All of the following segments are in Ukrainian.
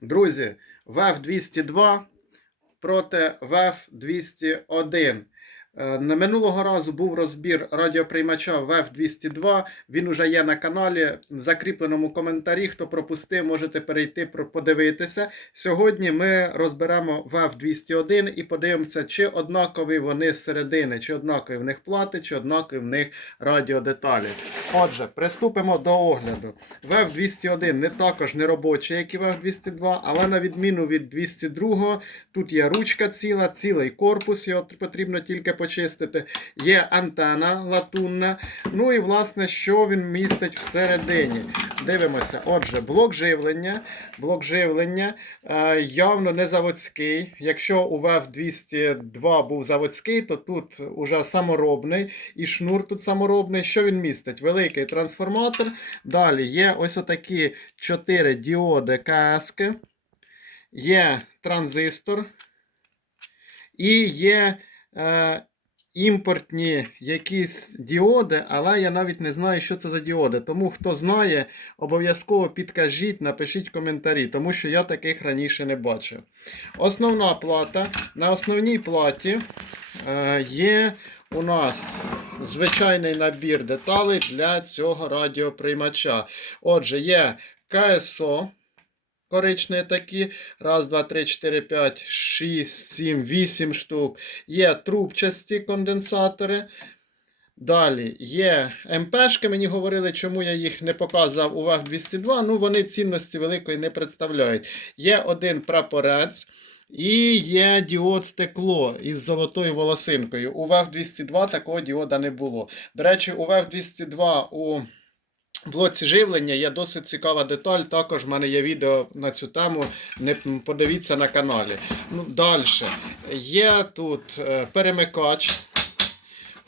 Друзі, ВЕФ 202 проти ВЕФ 201. Е, На минулого разу був розбір радіоприймача ВЕФ 202. Він уже є на каналі. В закріпленому коментарі. Хто пропустив, можете перейти подивитися. Сьогодні ми розберемо ВЕФ 201 і подивимося, чи однакові вони з середини, чи однакові в них плати, чи однакові в них радіодеталі. Отже, приступимо до огляду. ВЕФ 201 не також не робочий, як і ВЕФ 202, але на відміну від 202, тут є ручка ціла, цілий корпус, його потрібно тільки почистити. Є антена латунна. Ну і власне, що він містить всередині. Дивимося. Отже, блок живлення. Блок живлення е, явно не заводський. Якщо у ВЕФ 202 був заводський, то тут уже саморобний і шнур тут саморобний. Що він містить? Великий трансформатор. Далі є ось отакі 4 діоди КС. Є транзистор. І є е, імпортні якісь діоди, але я навіть не знаю, що це за діоди. Тому хто знає, обов'язково підкажіть, напишіть коментарі, тому що я таких раніше не бачив. Основна плата. На основній платі е, є у нас звичайний набір деталей для цього радіоприймача. Отже, є КСО. Коричні такі. Раз, два, три, чотири, п'ять, шість, сім, вісім штук. Є трубчасті конденсатори. Далі є МПшки. Мені говорили, чому я їх не показав у ВАГ 202. Ну, вони цінності великої не представляють. Є один прапорець. І є діод стекло із золотою волосинкою. У ВЕФ 202 такого діода не було. До речі, у ВЕФ 202 у блоці живлення є досить цікава деталь. Також в мене є відео на цю тему. Не подивіться на каналі. Ну, Далі. Є тут е, перемикач.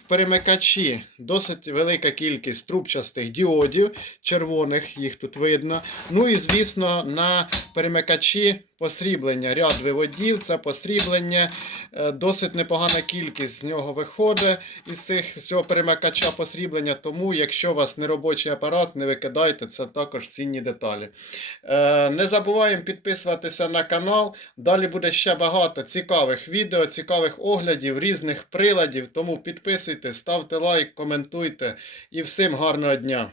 В перемикачі досить велика кількість трубчастих діодів, червоних, їх тут видно. Ну і, звісно, на перемикачі посріблення. Ряд виводів, це посріблення. Е, Досить непогана кількість з нього виходить із цих, цього перемикача посріблення. Тому, якщо у вас не робочий апарат, не викидайте, це також цінні деталі. Е, Не забуваємо підписуватися на канал. Далі буде ще багато цікавих відео, цікавих оглядів, різних приладів. Тому підписуйтесь, ставте лайк, коментуйте і всім гарного дня!